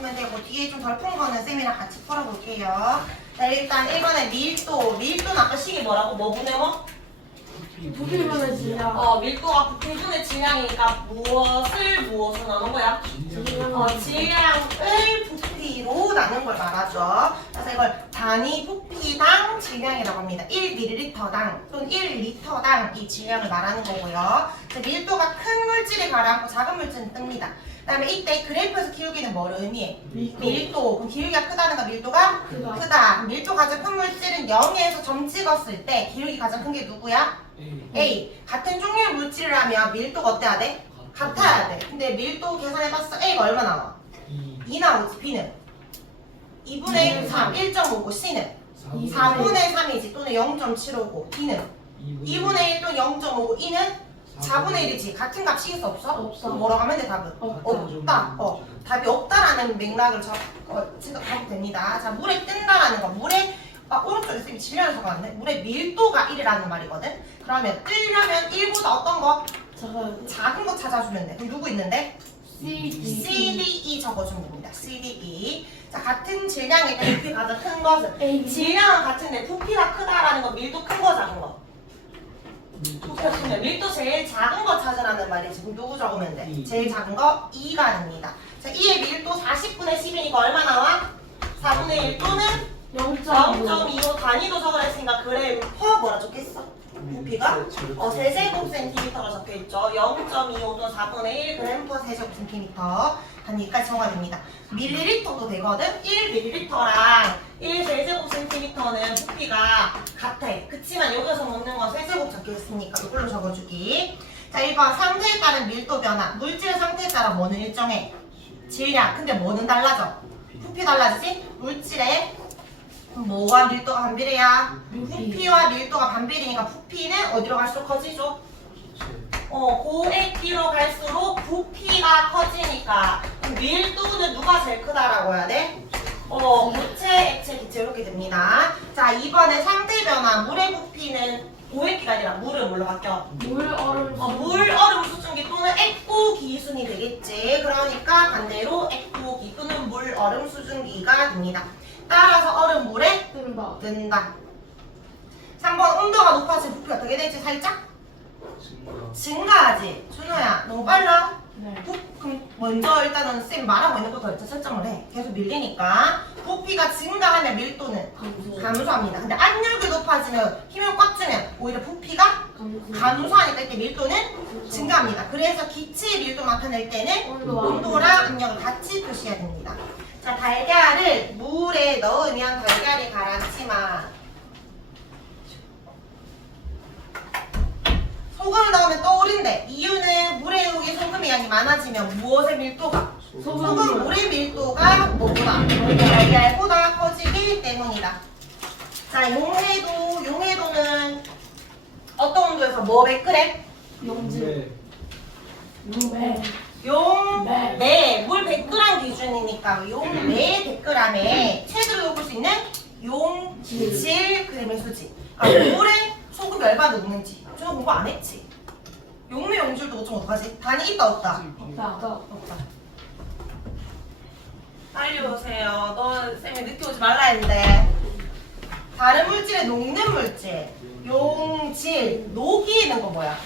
푸면 되고 뒤에 좀 덜 푼 거는 쌤이랑 같이 풀어볼게요. 자, 일단 1번에 밀도. 밀도는 아까 식이 뭐라고? 뭐 분의 뭐? 부피분의 질량. 밀도가 부피분의 질량이니까 무엇을 나눈 거야? 질량을 부피로 나눈 걸 말하죠. 그래서 이걸 단위 부피당 질량이라고 합니다. 1ml당 또는 1리터당 이 질량을 말하는 거고요. 밀도가 큰 물질이 가라앉고 작은 물질은 뜹니다. 그 다음에 이때 그래프에서 기울기는 뭐를 의미해? 밀도. 그럼 기울기가 크다는 건 밀도가 크다. 밀도 가장 큰 물질은 0에서 점 찍었을 때 기울기 가장 큰 게 누구야? A. 같은 종류의 물질이라면 밀도가 어때야 돼? 같아야 돼. 근데 밀도 계산해봤어. A가 얼마 나와? 2 나오지. B는? 2분의 3, 1.59. C는? 4분의 3이지. 또는 0.759. D는? 2분의 1 또는 0.59. E는? 4분의 1이지. 같은 값 식일 수 없어? 없어. 그럼 뭐라고 하면 돼? 답은? 없다. 답이 없다라는 맥락을 생각하면 됩니다. 자, 물에 뜬다라는 거. 물에 오른쪽에 쌤이 질량을 적어놨네. 물의 밀도가 1이라는 말이거든. 그러면 뜨려면 1보다 어떤 거? 작은 거 찾아주면 돼. 그럼 누구 있는데? CDE 적어주면 됩니다. CDE. 자, 같은 질량일 때 부피 가장 큰 것은 질량은 같은데 부피가 크다라는 건 밀도 큰 거 작은 거? 부피가 크면 밀도 제일 작은 거 찾으라는 말이지. 그럼 누구 적으면 돼? 제일 작은 거 2가 됩니다. 자, 2의 밀도 40분의 10이니까 얼마 나와? 4분의 1 또는 0.25 단위도 적으라 했으니까 그램 퍼 뭐라 적혀있어? 부피가? 세제곱센티미터가 적혀있죠. 0.25 또는 4분의 1 그램 퍼 세제곱센티미터 단위까지 적어야 됩니다. 밀리리터도 되거든? 1ml랑 1세제곱센티미터는 부피가 같아. 그치만 여기서 먹는 건 세제곱 적혀있으니까 이걸로 적어주기. 자, 1번 상태에 따른 밀도 변화. 물질의 상태에 따라 뭐는 일정해? 질량. 근데 뭐는 달라져? 부피 달라지지? 물질의 뭐와 밀도가 반비례야? 부피와 밀도가 반비례니까 부피는 어디로 갈수록 커지죠? 고액기로 갈수록 부피가 커지니까 밀도는 누가 제일 크다라고 해야 돼? 무체, 액체, 기체 이렇게 됩니다. 자, 이번에 상태 변화. 물의 부피는 고액기가 아니라 물은 뭘로 바뀌어? 물, 얼음 수증기 또는 액고 기순이 되겠지. 그러니까 반대로 액고 기 또는 물, 얼음 수증기가 됩니다. 따라서 얼음 물에 뜬다. 3번 온도가 높아지면 부피가 어떻게 되지? 살짝? 증가하지. 준호야 너무 빨라? 네. 그럼 먼저 일단은 쌤 말하고 있는 것부터 일단 설정을 해. 계속 밀리니까 부피가 증가하면 밀도는 감소합니다. 근데 압력이 높아지면 힘을 꽉 주면 오히려 부피가 감소하니까 이때 밀도는 증가합니다. 그래서 기체의 밀도 나타낼 때는 온도랑 압력을 같이 표시해야 됩니다. 자, 달걀을 물에 넣으면 달걀이 가라앉지만 소금을 넣으면 또 오른대. 이유는 물의 녹이 소금의 양이 많아지면 무엇의 밀도가? 소금 물의 밀도가 뭐보다? 달걀보다 커지기 때문이다. 자, 용해도는 어떤 온도에서 뭐 몇 그램? 용질. 용매. 물 100g 기준이니까 용매 100g에 최대로 녹을 수 있는 용질 그램의 수지. 그러니까 물에 소금이 얼마나 녹는지 준호 공부 안 했지? 용매 용질도 못 좀 어떡하지? 단위 있다 없다? 없다. 빨리 오세요. 너 쌤이 늦게 오지 말라 했는데. 다른 물질에 녹는 물질. 용질. 녹이 있는 거 뭐야?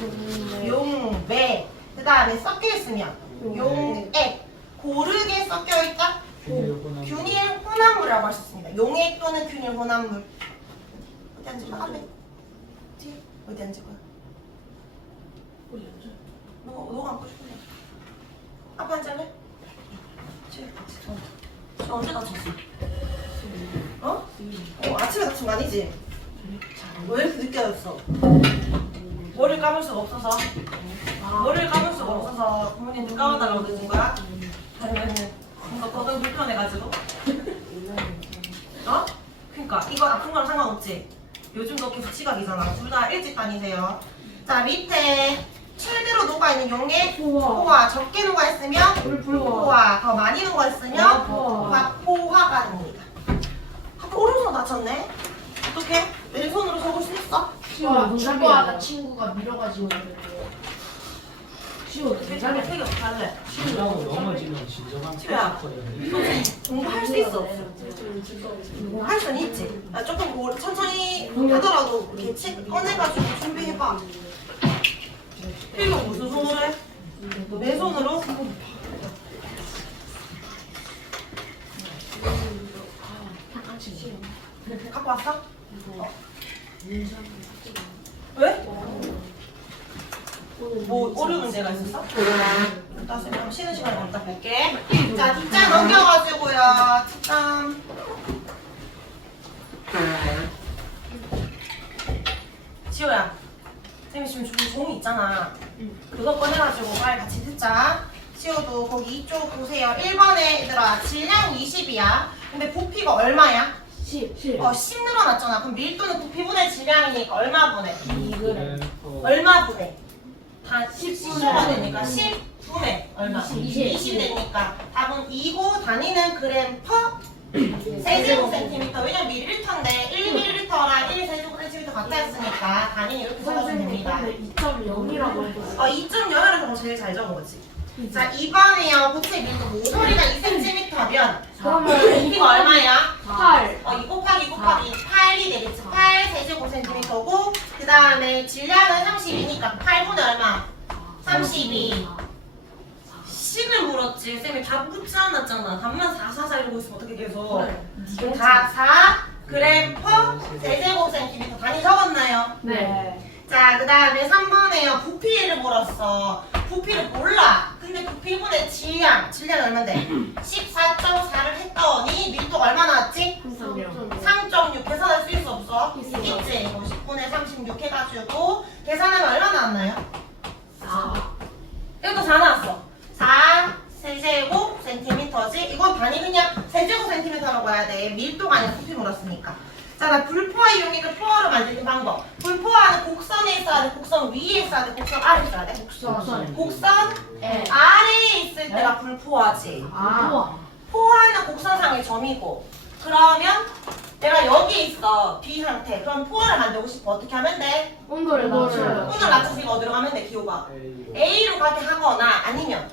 용매. 그 다음에 섞여있으면 용액. 고르게 섞여있다? 균일 혼합물이라고 할 수 있습니다. 용액 또는 균일 혼합물. 어디 앉을 거야? 앞에? 뒤에? 어디 앉을 거야? 너가 앉고 싶은데. 앞에 앉을래? 저 언제 다쳤어? 아침에 다친 거 아니지? 왜 이렇게 늦게 왔어? 머리를 감을 수가 없어서. 머리를 감을 수가 없어서 부모님 눈 감아달라고 늦은 거야? 아니면 뭔가 거동 불편해가지고? 그니까 이거 아픈 거랑 상관없지? 요즘도 계속 지각이잖아. 둘 다 일찍 다니세요. 자, 밑에 최대로 녹아있는 용액 포화. 적게 녹아있으면 포화. 더 많이 녹아있으면 포화가 됩니다. 오른손 다쳤네? 어떡해? 왼손으로 적을 수 있어? 친구가 밀어가지고 쉬워. 괜찮아. 되게 잘래. 진정하고 넘어지면 진정한 지우야. 패스커리야. 공부할 수 있어. 할 수는 있지. 조금 천천히 하더라도 이렇게 책 꺼내가지고 준비해봐. 필요 무슨 손으로 해? 내 손으로? 갖고 왔어? 왜? 뭐 어려운 문제가 있었어? 일단 쌤 쉬는 시간에 갖다 볼게. 자, 뒷장 넘겨가지고요. 뒷장. 지호야, 쌤이 지금 종이 있잖아. 그거 꺼내가지고 빨리 같이 듣자. 지호도 거기 이쪽 보세요. 1번에 얘들아 질량 20이야. 근데 부피가 얼마야? 10. 10 늘어났잖아. 그럼 밀도는 부피분의 질량이니까 얼마 분해? 2g. 얼마 분해? 다 10 10가 되니까 10분의 얼마? 20 되니까 답은 2고 단위는 그램 퍼 세제곱센티미터. 왜냐면 밀리리터인데 1ml랑 1세제곱센티미터 같았으니까 단위는 이렇게 적어주면 됩니다. 2.0이라고 했어. 2.0이라서 그럼 제일 잘 적은 거지. 자, 2번이요. 고체 밀도 모서리가 2cm면 그러면 부피가 얼마야? 8. 2 곱하기 8이 되겠지. 8 세제곱센티미터고 그 다음에 질량은 32니까 8분의 얼마? 32. 10을 물었지. 쌤이 답 묻지 않았잖아. 답만 4 이러고 있으면 어떻게 계속. 그래. 4 그램 퍼 세제곱센티미터 단위 적었나요? 네. 자, 그 다음에 3번에요. 부피를 물었어. 부피를 몰라. 근데 부피분의 질량 얼마인데? 14.4를 했더니 밀도가 얼마 나왔지? 3.6. 계산할 수 있어 없어? 있어. 있지. 50분의 36 해가지고 계산하면 얼마 나왔나요? 4. 이것도 4 나왔어. 4 세제곱 센티미터지. 이건 단위 그냥 세제곱 센티미터라고 해야 돼. 밀도가 아니라 부피 물었으니까. 자, 나 불포화 이용액을 포화로 만드는 방법. 불포화는 곡선에 있어야 돼? 곡선 위에 있어야 돼? 곡선 아래에 있어야 돼? 곡선 네. 아래에 있을 때가 불포화지. 포화는 곡선상의 점이고. 그러면 내가 여기에 있어. B 상태. 그럼 포화를 만들고 싶어. 어떻게 하면 돼? 온도를 낮춰요. 오늘 낮춰서 이거 어디로 가면 돼? 기호가. A로 가게 하거나 아니면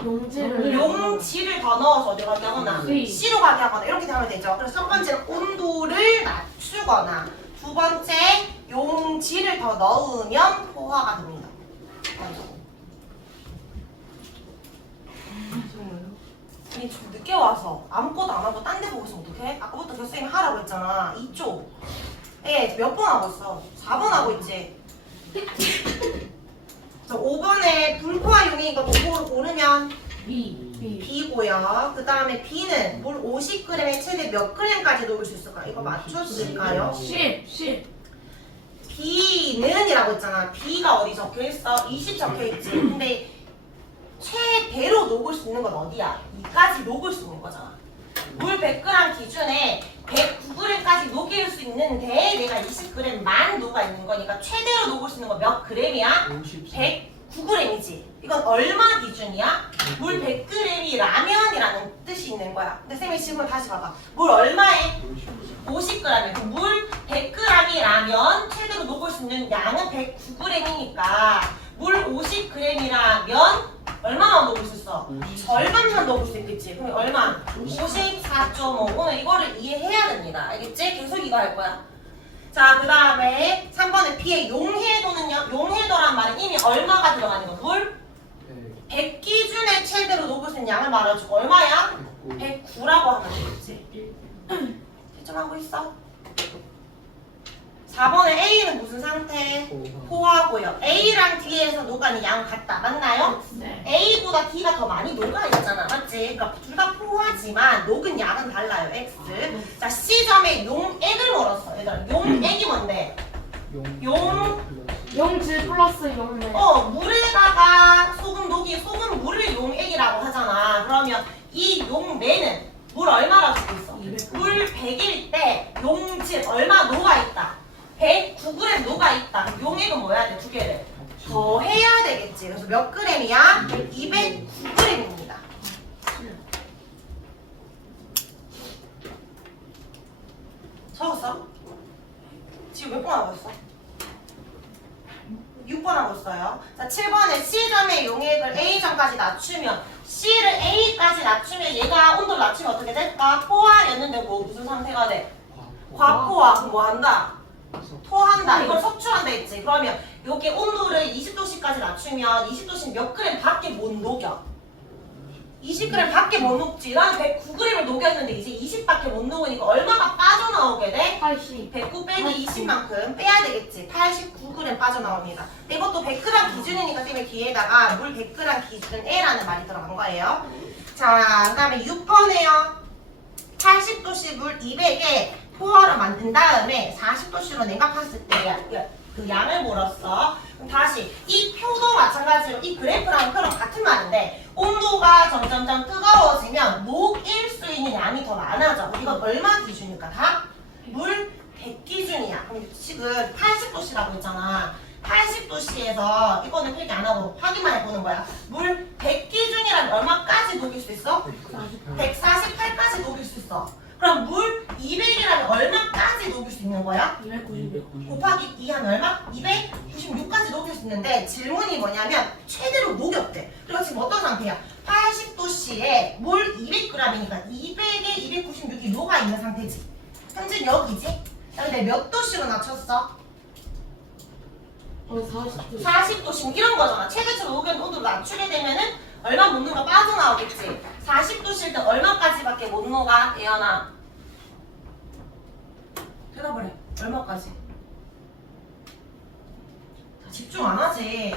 용지를 더 넣어서 어디로 가게 하거나 C로 가게 하거나 이렇게 하면 되죠. 그래서 첫 번째는 온도를 낮추거나 두 번째 용지를 더 넣으면 포화가 됩니다. 아니 좀 늦게 와서 아무것도 안 하고 딴 데 보고 있으면 어떡해? 아까부터 교수님이 하라고 했잖아. 이쪽. 몇 번 하고 있어? 4번 하고 있지? 자, 5번에 불포화 용이니까 요거를 고르면 B고요. 그 다음에 B는 물 50g에 최대 몇 g까지 녹일 수 있을까? 이거 맞춰주실까요? 10. B는 이라고 했잖아. B가 어디 적혀있어? 20 적혀있지. 근데 최대로 녹을 수 있는 건 어디야? 2까지 녹을 수 있는 거잖아. 물 100g 기준에 109g까지 녹일 수 있는데 내가 20g만 녹아 있는 거니까 최대로 녹을 수 있는 거 몇 g이야? 109g이지. 이건 얼마 기준이야? 물 100g이 라면이라는 뜻이 있는 거야. 근데 쌤이 질문 다시 봐봐. 물 얼마에? 50g이고 물 100g이 라면 최대로 녹을 수 있는 양은 109g이니까 물 50g이라면 얼마나 녹을 수 있어? 절반만 녹을 수 있겠지. 그럼 얼마? 54.5. 오늘 이거를 이해해야 됩니다. 알겠지? 계속 이거 할 거야. 자, 그 다음에 3번에 B의 용해도는요? 용해도란 말은 이미 얼마가 들어가는 거? 물 100 기준에 최대로 녹을 수 있는 양을 말해주고 얼마야? 109라고 하면 되겠지. 채점하고 있어? 4번에 A는 무슨 상태? 포화고요. A랑 D에서 녹아는 양 같다. 맞나요? 네. A보다 D가 더 많이 녹아있잖아. 맞지? 그러니까 둘 다 포화지만 녹은 양은 달라요. X. 자, C점에 용액을 물었어. 얘들아, 용액이 뭔데? 용질 플러스 용매. 물에다가 소금 물을 용액이라고 하잖아. 그러면 이 용매는 물 얼마라고 쓰고 있어? 물 100일 때 용질 얼마 녹아있다? 109g 녹아있다. 용액은 뭐 해야 돼? 두 개를 더 해야 되겠지. 그래서 몇 g이야? 209g입니다. 적었어? 지금 몇 번 하고 있어? 6번 하고 있어요. 자, 7번에 C점의 용액을 A점까지 낮추면 C를 A까지 낮추면 얘가 온도를 낮추면 어떻게 될까? 포화였는데 뭐 무슨 상태가 돼? 과포화. 그럼 뭐 한다? 토한다. 이걸 섭취한다 했지. 그러면 여기 온도를 20도씨까지 낮추면 20도씨 몇 그램 밖에 못 녹여? 20g 밖에 못 녹지. 나는 109g을 녹였는데 이제 20밖에 못 녹으니까 얼마가 빠져나오게 돼? 80. 109 빼기 20만큼 빼야 되겠지. 89g 빠져나옵니다. 이것도 100g 기준이니까 쌤이 뒤에다가 물 100g 기준에라는 말이 들어간 거예요. 자, 그 다음에 6번에요. 80도씨 물 200에 포화로 만든 다음에 40도씨로 냉각했을 때 그 양을 물었어. 그럼 다시 이 표도 마찬가지로 이 그래프랑 표랑 같은 말인데 온도가 점점점 뜨거워지면 녹일 수 있는 양이 더 많아져. 이건 얼마 기준일까? 다? 물 100 기준이야. 그럼 지금 80도씨라고 했잖아. 80도씨에서 이거는 필기 안 하고 확인만 해보는 거야. 물 100 기준이라면 얼마까지 녹일 수 있어? 148까지 녹일 수 있어. 그럼 물 200이라면 얼마까지 녹일 수 있는 거야? 290. 곱하기 2 하면 얼마? 296까지 녹일 수 있는데 질문이 뭐냐면 최대로 녹였대. 그리고 지금 어떤 상태야? 80도씨에 물 200g이니까 200에 296이 녹아있는 상태지. 현재 여기지? 근데 몇 도씨로 낮췄어? 40도. 40도씩 이런 거잖아. 최대치로 녹여놓은 온도를 낮추게 되면은 얼마 못 녹아 빠져나오겠지. 40도씨일 때 얼마까지밖에 못 녹아? 예연아 대답을 해. 얼마까지? 자, 집중 안 하지.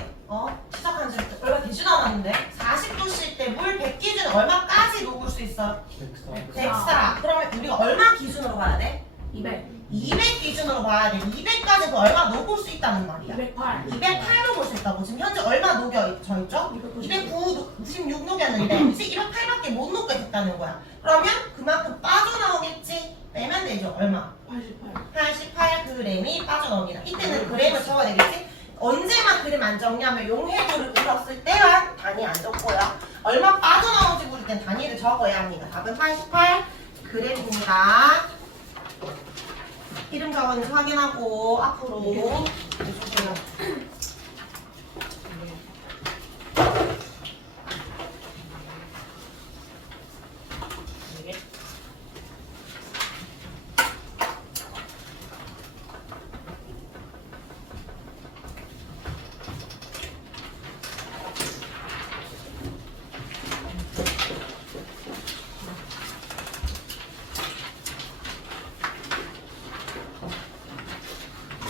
시작한 지 얼마 되지도 않았는데 40도씨일 때 물 100 기준 얼마까지 녹을 수 있어? 104. 그러면 우리가 얼마 기준으로 봐야 돼? 200. 200 기준으로 봐야 돼. 200까지도 얼마 녹을 수 있다는 말이야. 208. 208 녹을 수 있다고. 지금 현재 얼마 녹여져 있죠? 209, 96 녹였는데 이제 208밖에 못 녹게 됐다는 거야. 그러면 그만큼 빠져나오겠지? 빼면 되죠. 얼마? 88. 88g이 빠져나옵니다. 이때는 그램을 적어야 되겠지? 언제만 그램 안 적냐면 용해도를 물었을 때만 단위 안 적고요. 얼마 빠져나오는지 모를 땐 단위를 적어야 합니다. 답은 88g입니다. 이름 적었는지 확인하고 앞으로 해주세요.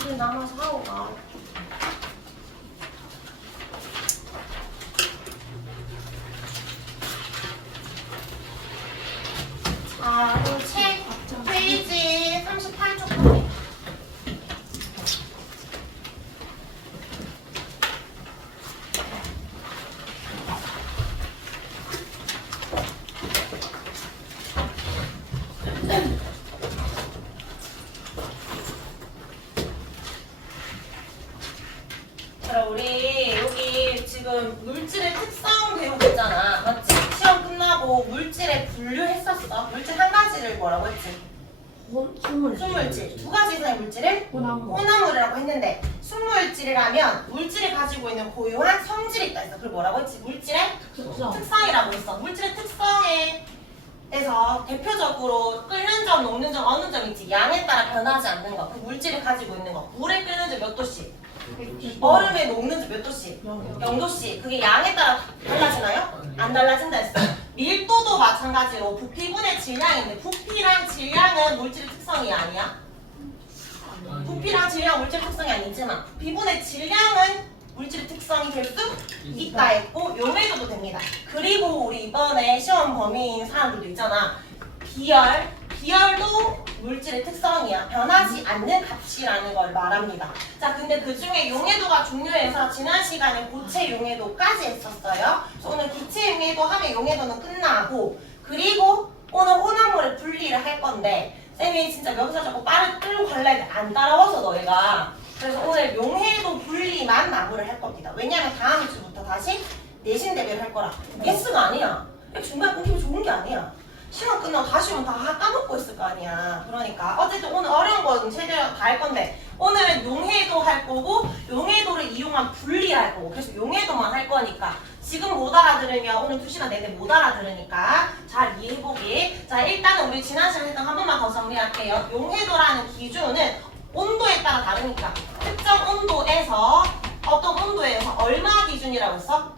우리 남아서 하고 가. 자, 그럼 책 페이지 38쪽. 우리 여기 지금 물질의 특성 배우고 있잖아. 맞지? 시험 끝나고 물질에 분류했었어. 물질 한 가지를 뭐라고 했지? 순물질. 두 가지 이상의 물질을 혼합물이라고 했는데 순물질이라면 물질이 가지고 있는 고유한 성질이 있다 했어. 그걸 뭐라고 했지? 물질의 특성이라고 했어. 물질의 특성에 에서 대표적으로 끓는 점, 녹는 점, 어느 점 있지? 양에 따라 변하지 않는 거. 그 물질이 가지고 있는 거. 물에 끓는 점 몇 도씩? 얼음에 녹는 점 몇 도씩? 0도씩. 그게 양에 따라 달라지나요? 안 달라진다 했어. 밀도도 마찬가지로 부피분의 질량인데 부피랑 질량은 물질의 특성이 아니야? 부피랑 질량 물질의 특성이 아니지만 부피분의 질량은 물질의 특성이 될 수 있다 했고 용해도도 됩니다. 그리고 우리 이번에 시험 범위인 사람들도 있잖아. 비열도 물질의 특성이야. 변하지 않는 값이라는 걸 말합니다. 자, 근데 그 중에 용해도가 중요해서 지난 시간에 고체 용해도까지 했었어요. 그래서 오늘 기체 용해도 하면 용해도는 끝나고 그리고 오늘 혼합물의 분리를 할 건데 쌤이 진짜 여기서 자꾸 빠르게 끌고 갈래 안 따라와서 너희가 그래서 오늘 용해도 분리만 마무리를 할 겁니다. 왜냐면 다음 주부터 다시 내신 대비를 할 거라. 예스가 아니야. 중간에 끊기면 좋은 게 아니야. 시간 끝나고 다시 오면 다 까먹고 있을 거 아니야. 그러니까 어쨌든 오늘 어려운 건 최대한 다 할 건데 오늘은 용해도 할 거고 용해도를 이용한 분리 할 거고 그래서 용해도만 할 거니까 지금 못 알아들으면 오늘 2시간 내내 못 알아들으니까 잘 이해해보기. 자 일단은 우리 지난 시간에 했던 한 번만 더 정리할게요. 용해도라는 기준은 온도에 따라 다르니까 특정 온도에서 어떤 온도에서 얼마 기준이라고 했어?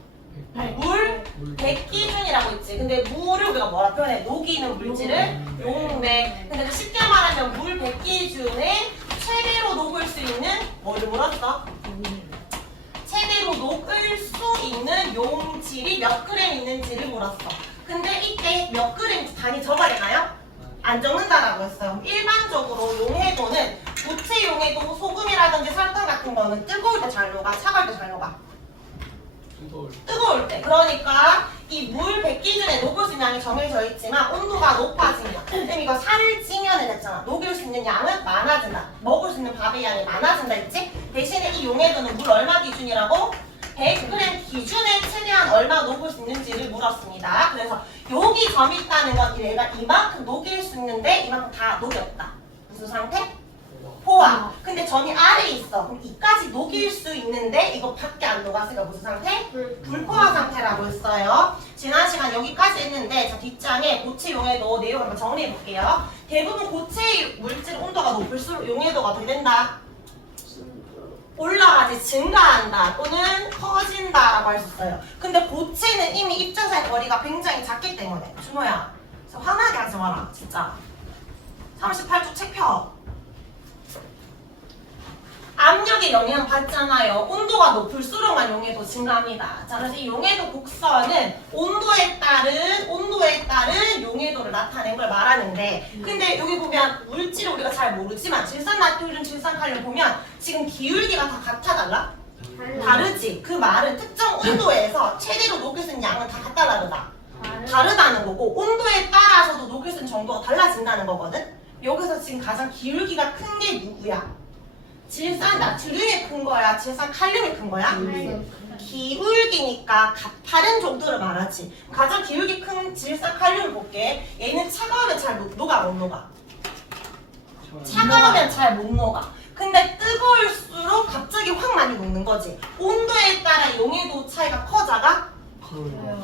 물 100 기준이라고 했지. 근데 물을 우리가 뭐라 표현해? 녹이는 물질을 용매. 근데 쉽게 말하면 물 100 기준에 최대로 녹을 수 있는 뭐를 물었어? 최대로 녹을 수 있는 용질이 몇 그램 있는지를 물었어. 근데 이때 몇 그램 단위 적어야 되나요? 안 적는다라고 했어요. 일반적으로 용해도는 고체 용해도 소금이라든지 설탕 같은 거는 뜨거울 때 잘 녹아, 차가울 때 잘 녹아. 뜨거울 때. 그러니까 이 물 100 기준에 녹을 수 있는 양이 정해져 있지만 온도가 높아지면 그럼 이거 살을 찌면은 했잖아. 녹일 수 있는 양은 많아진다. 먹을 수 있는 밥의 양이 많아진다 했지? 대신에 이 용해도는 물 얼마 기준이라고? 100g 기준에 최대한 얼마 녹을 수 있는지를 물었습니다. 그래서 여기 점이 있다는 건 얘가 이만큼 녹일 수 있는데 이만큼 다 녹였다. 무슨 상태? 포화. 근데 점이 아래에 있어. 그럼 이까지 녹일 수 있는데 이거 밖에 안 녹았으니까 무슨 상태? 불포화 상태라고 했어요. 지난 시간 여기까지 했는데 자 뒷장에 고체 용해도 내용 한번 정리해 볼게요. 대부분 고체 물질 온도가 높을수록 용해도가 어떻게 된다? 올라가지 증가한다 또는 커진다라고 할 수 있어요. 근데 고체는 이미 입자사의 거리가 굉장히 작기 때문에 준호야 화나게 하지 마라 진짜. 38쪽 책 펴. 압력에 영향 받잖아요. 온도가 높을수록만 용해도 증가합니다. 자, 그래서 이 용해도 곡선은 온도에 따른 용해도를 나타낸 걸 말하는데, 근데 여기 보면 물질을 우리가 잘 모르지만 질산나트륨, 질산칼륨 보면 지금 기울기가 다 같아 달라? 다르지. 그 말은 특정 온도에서 최대로 녹일 수 있는 양은 다 같다 다르다. 다르다는 거고 온도에 따라서도 녹일 수 있는 정도가 달라진다는 거거든. 여기서 지금 가장 기울기가 큰 게 누구야? 질산 나트륨이 큰 거야? 질산 칼륨이 큰 거야? 기울기니까 다른 정도를 말하지. 가장 기울기 큰 질산 칼륨을 볼게. 얘는 차가우면 잘 녹아 못 녹아? 차가우면 잘 못 녹아. 근데 뜨거울수록 갑자기 확 많이 녹는 거지. 온도에 따라 용해도 차이가 커 작아?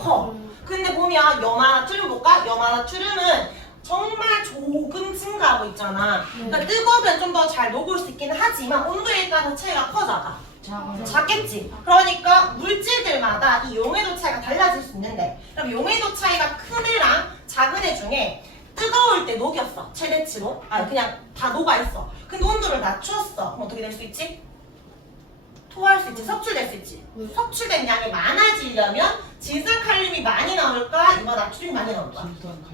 커. 근데 보면 염화나트륨 볼까? 염화나트륨은 정말 조금 증가하고 있잖아. 그러니까 뜨거우면 좀 더 잘 녹을 수 있긴 하지만 온도에 따라 차이가 커 작아? 작겠지. 그러니까 물질들마다 이 용해도 차이가 달라질 수 있는데 그럼 용해도 차이가 큰 애랑 작은 애 중에 뜨거울 때 녹였어. 최대치로. 그냥 다 녹아있어. 근데 온도를 낮추었어. 그럼 어떻게 될 수 있지? 토할 수 있지. 섭취될 수 있지. 섭취된 양이 많아지려면 질산칼륨이 많이 나올까? 이거 나트륨이 많이 나올까?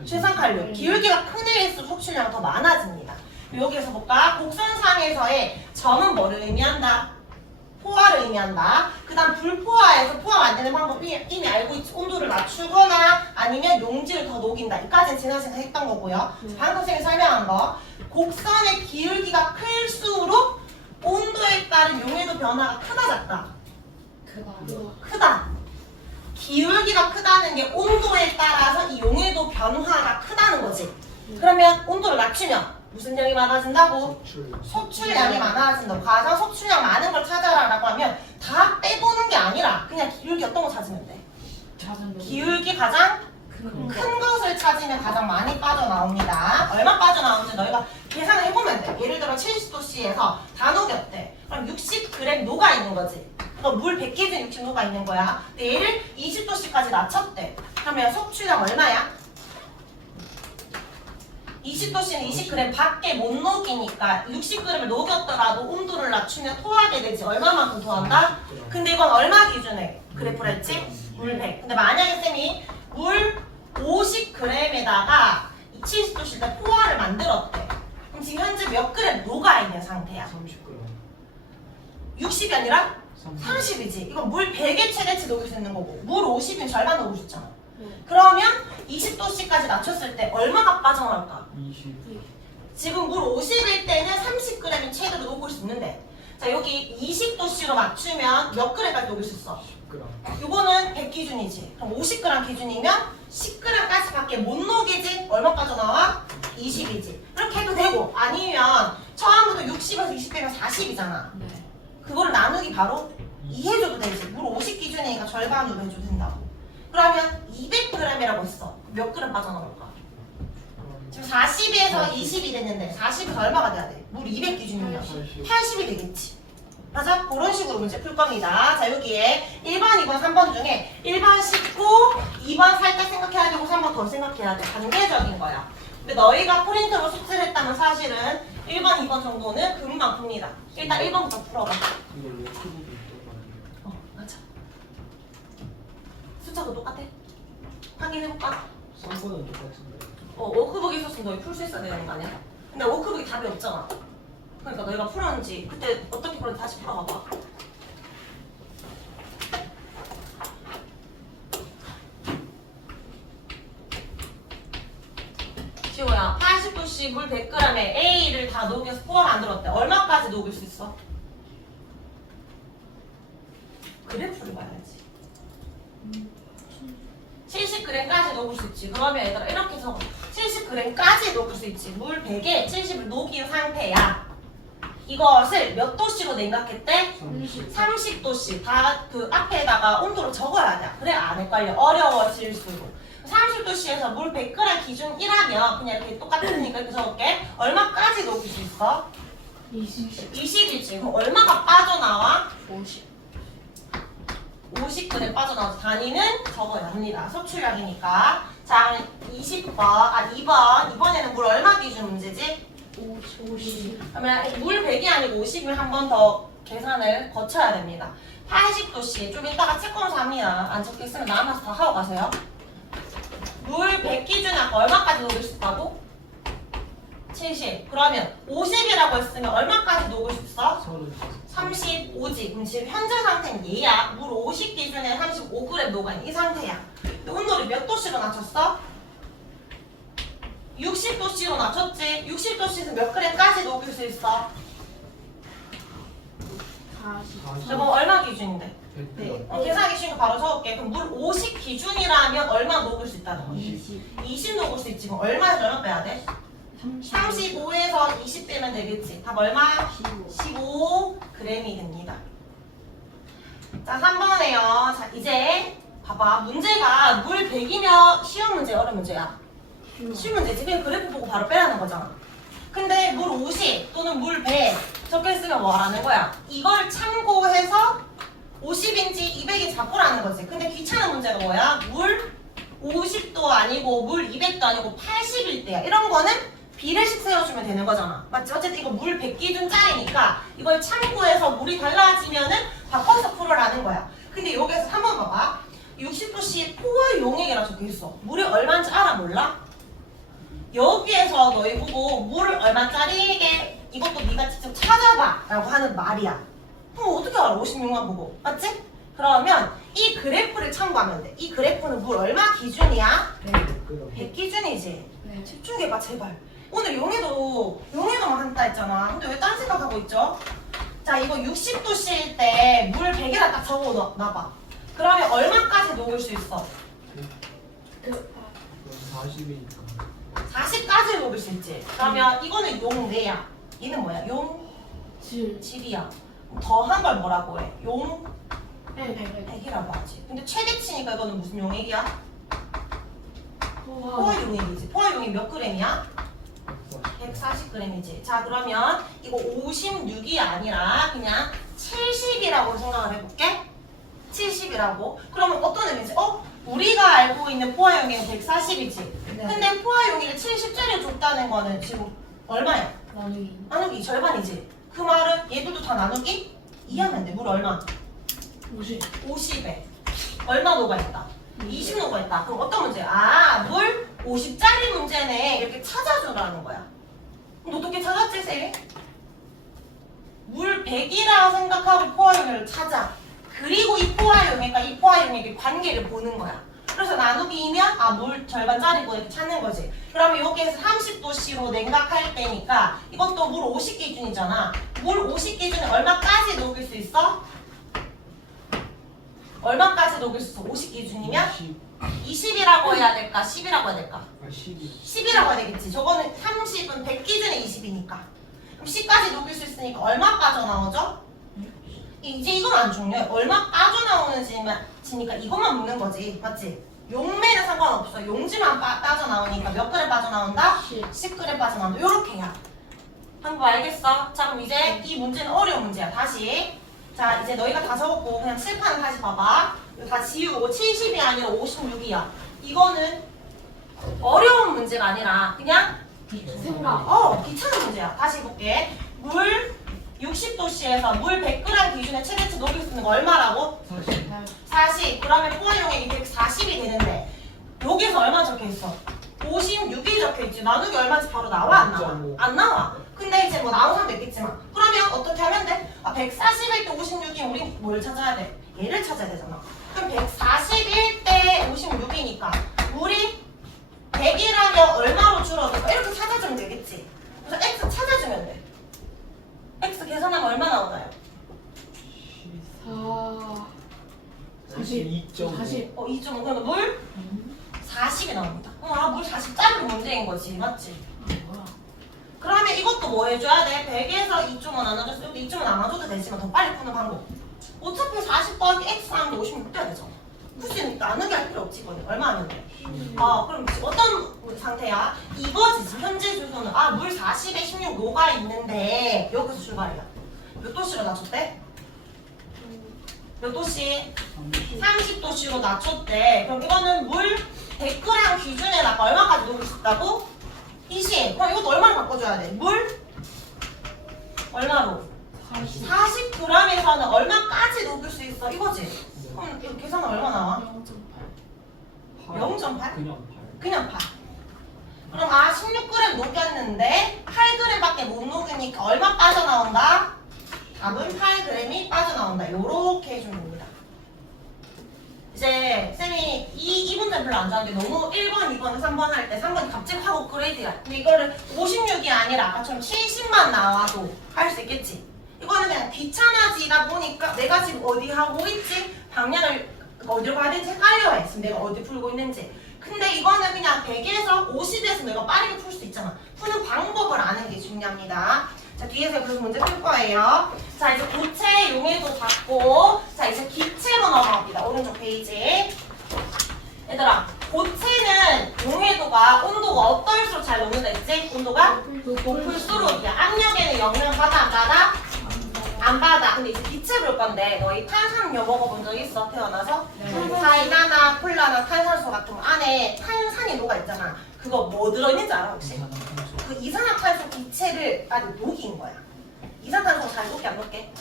질산칼륨. 기울기가 큰 애일수록 섭취량이 더 많아집니다. 여기에서 볼까? 곡선상에서의 점은 뭐를 의미한다? 포화를 의미한다. 그 다음 불포화에서 포화 만드는 방법 이미 알고 있지. 온도를 낮추거나 아니면 용질을 더 녹인다. 이까지는 지난 시간에 했던 거고요. 방금 선생님이 설명한 거. 곡선의 기울기가 클수록 온도에 따른 용해도 변화가 크다 작다? 크다. 기울기가 크다는 게 온도에 따라서 이 용해도 변화가 크다는 거지. 그러면 온도를 낮추면 무슨 양이 많아진다고? 섭취량이 많아진다. 가장 섭취량 많은 걸 찾아라라고 하면 다 빼보는 게 아니라 그냥 기울기 어떤 거 찾으면 돼? 기울기 가장 큰 것을 찾으면 가장 많이 빠져나옵니다. 얼마 빠져나오는지 너희가 계산을 해보면 돼. 예를 들어 70도씨에서 다 녹였대. 그럼 60g 녹아있는 거지. 그럼 물 100개든 60 녹아있는 거야. 근데 얘를 20도씨까지 낮췄대. 그러면 섭취량 얼마야? 20도씨는 20g 밖에 못 녹이니까 60g을 녹였더라도 온도를 낮추면 토하게 되지. 얼마만큼 토한다? 근데 이건 얼마 기준에 그래프를 했지? 물 100. 근데 만약에 쌤이 물 50g에다가 70도씨 때 포화를 만들었대. 그럼 지금 현재 몇 그램 녹아있는 상태야? 30g. 60이 아니라 30이지. 이건 물 100의 최대치 녹일 수 있는 거고 물 50이면 절반 녹을 수 있잖아. 그러면 20도씨까지 낮췄을 때 얼마가 빠져나올까? 20. 지금 물 50일 때는 30g이 최대로 녹을 수 있는데 자 여기 20도씨로 맞추면 몇 g까지 녹일 수 있어? 10g. 요거는 100 기준이지. 그럼 50g 기준이면 10g까지 밖에 못 녹이지? 얼마 빠져나와? 20이지. 이렇게 해도 되고 아니면 처음부터 그러면 60에서 20 빼면 40이잖아. 네. 그거를 나누기 바로 2 해줘도 되지. 물 50 기준이니까 절반으로 해줘도 된다고. 그러면 200g이라고 했어. 몇 그램 빠져나올까? 지금 40에서 20이 됐는데 40에서 얼마가 돼야 돼? 물 200 기준이면 80이 되겠지. 맞아? 그런 식으로 문제 풀 겁니다. 자, 여기에 1번, 2번, 3번 중에 1번 쉽고 2번 살짝 생각해야 되고 3번 더 생각해야 돼. 단계적인 거야. 근데 너희가 프린트로 숙제를 했다면 사실은 1번, 2번 정도는 금방 풉니다. 일단 1번부터 풀어봐. 이걸 노트북이 있단 맞아. 숫자도 똑같아? 확인해볼까? 말이야. 3번은 똑같은데. 워크북 있었으면 너희 풀 수 있어야 되는 거 아니야? 근데 워크북이 답이 없잖아. 그러니까 너희가 풀었는지 그때 어떻게 풀었는지 다시 풀어봐봐. 지호야, 80도씨 물 100g에 A를 다 녹여서 포화 만들었대. 얼마까지 녹일 수 있어? 그래프를 봐야지. 70g까지 녹을 수 있지. 그러면 얘들아 이렇게 적어. 70g까지 녹을 수 있지. 물 100에 70을 녹인 상태야. 이것을 몇 도씨로 냉각했대? 30도씨. 다 그 앞에다가 온도를 적어야 돼. 그래 안 헷갈려. 어려워질수록. 30도씨에서 물 100g 기준 1하면 그냥 이렇게 똑같으니까 이렇게 적을게. 얼마까지 녹일 수 있어? 20이지. 그럼 얼마가 빠져나와? 50g 빠져나와서 단위는 적어야 합니다. 섭취량이니까. 자, 2번. 이번에는 물 얼마 기준 문제지? 50. 그러면 물 100이 아니고 50을 한 번 더 계산을 거쳐야 됩니다. 80도씨. 좀 이따가 채권서 합니다. 안 적혀 있으면 남아서 다 하고 가세요. 물 100 기준에 아까 얼마까지 녹일 수 있다고? 70. 그러면 50이라고 했으면 얼마까지 녹을 수 있어? 35지. 그럼 지금 현재 상태는 얘야. 물 50 기준에 35g 녹아있는 이 상태야. 근데 온도를 몇 도씨로 낮췄어? 60도씨로 낮췄지. 60도씨에서 몇 g까지 녹일 수 있어? 40. 저거 얼마 기준인데? 네. 계산하기 쉬운 거 바로 적을게. 그럼 물 50 기준이라면 얼마 녹을 수 있다는 거지? 20. 20 녹을 수 있지. 그럼 얼마에서 얼마 빼야 돼? 35에서 20 빼면 되겠지. 답 얼마? 15g이 됩니다. 자, 3번에요. 자, 이제 봐봐. 문제가 물 100이면 쉬운 문제, 어려운 문제야? 쉬운 문제지. 그냥 그래프 보고 바로 빼라는 거잖아. 근데 물 50 또는 물 100 적혀있으면 뭐라는 거야? 이걸 참고해서 50인지 200인지 바꾸라는 거지. 근데 귀찮은 문제가 뭐야? 물 50도 아니고 물 200도 아니고 80일 때야. 이런 거는 비례식 세워주면 되는 거잖아. 맞지? 어쨌든 이거 물 100 기준짜리니까 이걸 참고해서 물이 달라지면은 바꿔서 풀어라는 거야. 근데 여기에서 한번 봐봐. 60도씨 포화 용액이라고 적혀있어. 물이 얼마인지 알아 몰라? 여기에서 너희 보고 물을 얼마짜리게 이것도 네가 직접 찾아봐 라고 하는 말이야. 그럼 어떻게 알아? 56만 보고. 맞지? 그러면 이 그래프를 참고하면 돼. 이 그래프는 물 얼마 기준이야? 100 기준이지. 네. 집중해봐 제발. 오늘 용해도만 한다 했잖아. 근데 왜 딴 생각하고 있죠? 자, 이거 60도씨일 때 물 100이라 딱 적어 놔봐. 그러면 얼마까지 녹을 수 있어? 40이니까. 40까지 녹을 수 있지. 그러면 이거는 용 4야. 얘는 뭐야? 용 7. 7이야. 더한 걸 뭐라고 해? 용 네. 100이라고 하지. 근데 최대치니까 이거는 무슨 용액이야? 포화. 포화 용액이지. 포화 용액 몇 g이야? 140g이지. 자, 그러면 이거 56이 아니라 그냥 70이라고 생각을 해볼게. 70이라고. 그러면 어떤 의미지? 우리가 알고 있는 포화 용액은 140이지. 네. 근데 포화 용액을 70짜리 줬다는 거는 지금 얼마야? 나누기. 나누기 절반이지. 그 말은 얘들도 다 나누기 2하면 돼. 물 얼마? 50. 50에 얼마 녹아있다? 20 녹아있다. 그럼 어떤 문제야? 물 50짜리 문제네. 이렇게 찾아주라는 거야. 그럼 너 어떻게 찾았지, 쌤? 물 100이라 생각하고 포화용액을 찾아. 그리고 이 포화용액과 이 포화용액의 관계를 보는 거야. 그래서 나누기면 물 절반짜리고 이렇게 찾는 거지. 그러면 여기에서 30도씨로 냉각할 때니까 이것도 물 50 기준이잖아. 물 50 기준에 얼마까지 녹일 수 있어? 얼마까지 녹일 수 있어? 50 기준이면? 20이라고 해야 될까? 10이라고 해야 될까? 12. 10이라고 해야 되겠지. 저거는 30은 100 기준에 20이니까. 그럼 C까지 녹일 수 있으니까 얼마 빠져나오죠? 이제 이건 안 중요해. 얼마 빠져나오는지니까 이것만 묻는 거지. 맞지? 용매는 상관없어. 용지만 빠져나오니까 몇 그램 빠져나온다? 10g 빠져나온다. 요렇게 해야. 방법 알겠어? 자, 그럼 이제 이 문제는 어려운 문제야. 다시. 자, 이제 너희가 다 적었고 그냥 칠판을 다시 봐봐. 이거 다 지우고 70이 아니라 56이야. 이거는 어려운 문제가 아니라 그냥 생각. 귀찮은 문제야. 다시 해볼게. 물 60도씨에서 물 100g 기준에 최대치 녹일 수 있는 거 얼마라고? 40. 그러면 포화용액이 140이 되는데 여기서 얼마 적혀있어? 56이 적혀있지. 나누기 얼마인지 바로 나와 안 나와? 안 나와. 근데 이제 뭐 나온 사람도 있겠지만 그러면 어떻게 하면 돼? 141 대 56이면 우리 뭘 찾아야 돼? 얘를 찾아야 되잖아. 그럼 141 대 56이니까 물이 100이라면 얼마로 줄어들까? 이렇게 찾아주면 되겠지. 그래서 x 찾아주면 돼. x 계산하면 얼마 나오나요? 42.5. 40. 2.5. 그러면 물 40이 나옵니다. 물 40짜리 문제인 거지. 맞지? 뭐야? 그러면 이것도 뭐 해줘야 돼? 100에서 2.5 나눠줬을 때 2.5 나눠줘도 되지만 더 빨리 푸는 방법. 어차피 40 더하기 x 하면 56 돼야 되잖아. 굳이 나누기 할 필요 없지. 이거는. 얼마 하면 돼? 그럼 지금 어떤 상태야? 이거지. 지금 현재 주소는 물 40에 16 녹아 있는데 여기서 출발이야. 몇 도씨로 낮췄대? 몇 도씨? 30도씨로 낮췄대. 그럼 이거는 물 100g 기준에다가 얼마까지 녹일 수 있다고? 20. 그럼 이것도 얼마로 바꿔줘야 돼? 물 얼마로? 40g에서는 얼마까지 녹일 수 있어? 이거지? 그럼 이거 계산은 얼마 나와? 0.8? 그냥 8. 그럼 16g 녹였는데 8g밖에 못 녹으니까 얼마 빠져나온다? 답은 8g이 빠져나온다. 요렇게 해주면 됩니다. 이제 쌤이 이 문제 별로 안 좋아하는 게 너무 1번, 2번, 3번 할 때 3번이 갑자기 확 업그레이드야. 근데 이거를 56이 아니라 아까처럼 70만 나와도 할 수 있겠지. 이거는 그냥 귀찮아지다 보니까 내가 지금 어디 하고 있지? 방향을 어디로 가야 되는지 헷갈려해. 지금 내가 어디 풀고 있는지. 근데 이거는 그냥 100에서 50에서 내가 빠르게 풀 수 있잖아. 푸는 방법을 아는 게 중요합니다. 자, 뒤에서 그래서 문제 풀 거예요. 자, 이제 고체 용해도 봤고, 자, 이제 기체로 넘어갑니다. 오른쪽 페이지. 얘들아, 고체는 용해도가 온도가 어떨수록 잘 녹는다 했지? 온도가 높을수록이야. 압력에는 영향 받아 안 받아? 안 받아. 근데 이제 기체 볼 건데 너희 탄산음료 먹어본 적 있어? 태어나서? 사이다나 콜라나 탄산수 같은 거 안에 탄산이 녹아 있잖아. 그거 뭐 들어있는지 알아 혹시? 그 이산화탄소 기체를 아주 녹인 거야. 이산화탄소가 잘 녹게 안 녹게?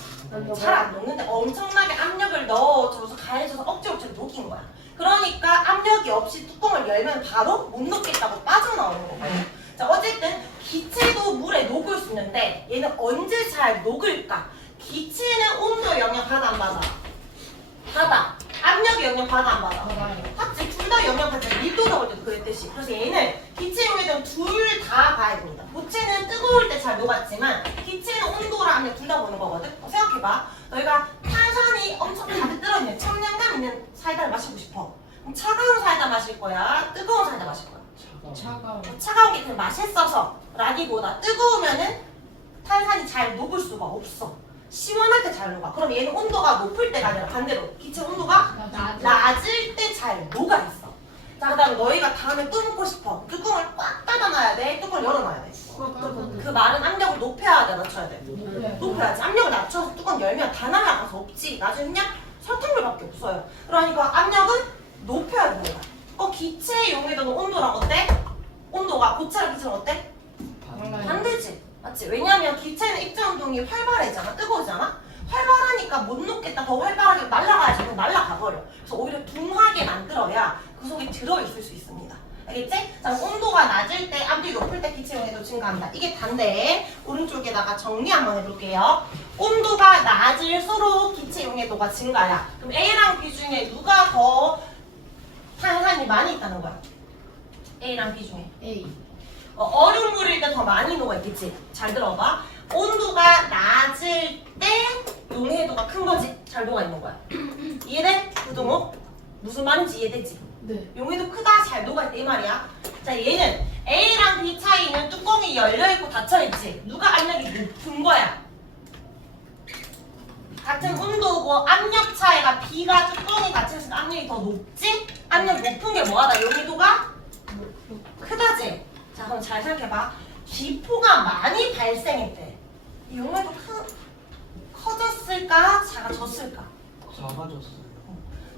잘 안 녹는데 엄청나게 압력을 넣어줘서 가해줘서 억지로 녹인 거야. 그러니까 압력이 없이 뚜껑을 열면 바로 못 녹겠다고 빠져나오는 거거든. 자, 어쨌든 기체도 물에 녹을 수 있는데 얘는 언제 잘 녹을까? 기체는 온도 영향 받아 안 받아? 받아. 압력이 영향 받아 안 받아? 맞지? 둘 다 영향 받지. 밀도 적을 때도 그랬듯이. 그래서 얘는 기체용에는 둘 다 봐야 됩니다. 고체는 뜨거울 때 잘 녹았지만 기체는 온도랑 압력 둘 다 보는 거거든. 생각해봐. 너희가 탄산이 엄청 가득 들어있는 청량감 있는 사이다를 마시고 싶어. 그럼 차가운 사이다 마실 거야? 뜨거운 사이다 마실 거야? 차가운 게 그냥 맛있어서 라기보다 뜨거우면은 탄산이 잘 녹을 수가 없어. 시원할 때 잘 녹아. 그럼 얘는 온도가 높을 때가 아니라 반대로 기체 온도가 낮을 때 잘 녹아 있어. 자, 그 다음에 너희가 다음에 또 먹고 싶어. 뚜껑을 꽉 닫아놔야 돼? 뚜껑을 열어놔야 돼? 그 말은 압력을 높여야 돼? 낮춰야 돼? 높여야지. 압력을 낮춰서 뚜껑 열면 다 날아가서 없지. 나중에 그냥 설탕물밖에 없어요. 그러니까 압력은 높여야 됩니다. 기체 용해도는 온도랑 어때? 온도가 고체랑 기체랑 어때? 반대지. 맞지? 왜냐면 기체는 입자운동이 활발해잖아. 뜨거우잖아. 활발하니까 못 녹겠다. 더 활발하게 날아가야지. 그냥 날아가 버려. 그래서 오히려 둥하게 만들어야 그 속에 들어있을 수 있습니다. 알겠지? 자, 온도가 낮을 때, 압력이 높을 때 기체 용해도 증가합니다. 이게 반대. 오른쪽에다가 정리 한번 해볼게요. 온도가 낮을수록 기체 용해도가 증가야. 그럼 A랑 B 중에 누가 더 탄산이 많이 있다는 거야? A랑 B 중에. A. 얼음물일 때 더 많이 녹아 있겠지? 잘 들어봐. 온도가 낮을 때 용해도가 큰 거지? 잘 녹아 있는 거야. 이해돼? 구동호? 무슨 말인지 이해되지? 네. 용해도 크다, 잘 녹아 있다 이 말이야. 자, 얘는 A랑 B 차이는 뚜껑이 열려있고 닫혀있지? 누가 압력이 높은 거야. 같은 온도고 압력 차이가 B가 뚜껑이 닫혀있으니까 압력이 더 높지? 압력 높은 게 뭐하다? 용해도가 크다지? 자 그럼 잘 생각해봐. 기포가 많이 발생했대. 이 용해도 커졌을까? 작아졌을까? 작아졌어요.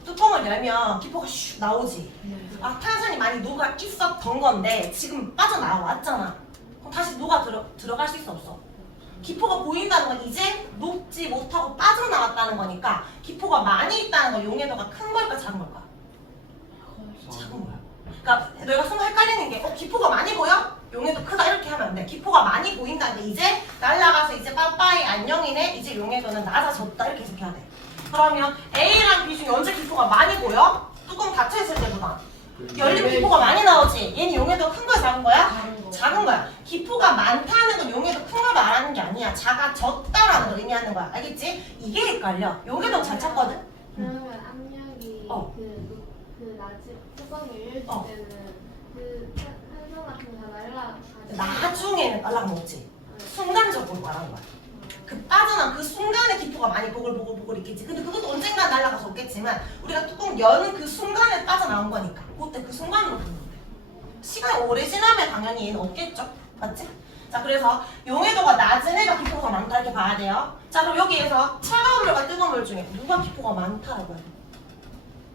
뚜껑을 열면 기포가 슉 나오지. 네. 아 탄산이 많이 녹아 있었던 건데 지금 빠져나왔잖아. 그럼 다시 녹아 들어갈 수 있어 없어? 기포가 보인다는 건 이제 녹지 못하고 빠져나왔다는 거니까 기포가 많이 있다는 건 용해도가 큰 걸까 작은 걸까? 작은 거야. 그러니까 너희가 순간 헷갈리는 게 기포가 많이 보여? 용해도 크다 이렇게 하면 안 돼. 기포가 많이 보인다는데 이제 날아가서 이제 빠빠이 안녕이네 이제 용해도는 낮아졌다 이렇게 해석해야 돼. 그러면 A랑 B 중에 언제 기포가 많이 보여? 뚜껑 닫혀있을 때보다. 열리면 기포가 많이 나오지. 얘는 용해도가 큰 거야 작은 거야? 작은 거. 작은 거야. 기포가 많다는 건 용해도 큰 걸 말하는 게 아니야. 작아졌다라는 걸 의미하는 거야. 알겠지? 이게 헷갈려. 용해도 잘 찾거든? 그러면 압력이 그 낮은 뚜껑이 열릴 어. 때는 그 탄소 같은 거 다 날라가지고 나중에는 날라먹지. 순간적으로 말하는 거야. 그 빠져난 그 순간에 기포가 많이 보글보글 있겠지. 근데 그것도 언젠가 날아가서 없겠지만 우리가 뚜껑 여는 그 순간에 빠져나온 거니까 그때 그 순간으로 보는 거야. 시간이 오래 지나면 당연히 얘는 없겠죠? 맞지? 자 그래서 용해도가 낮은 애가 기포가 많다 이렇게 봐야 돼요. 자 그럼 여기에서 차가운 물과 뜨거운 물 중에 누가 기포가 많다라고 해요?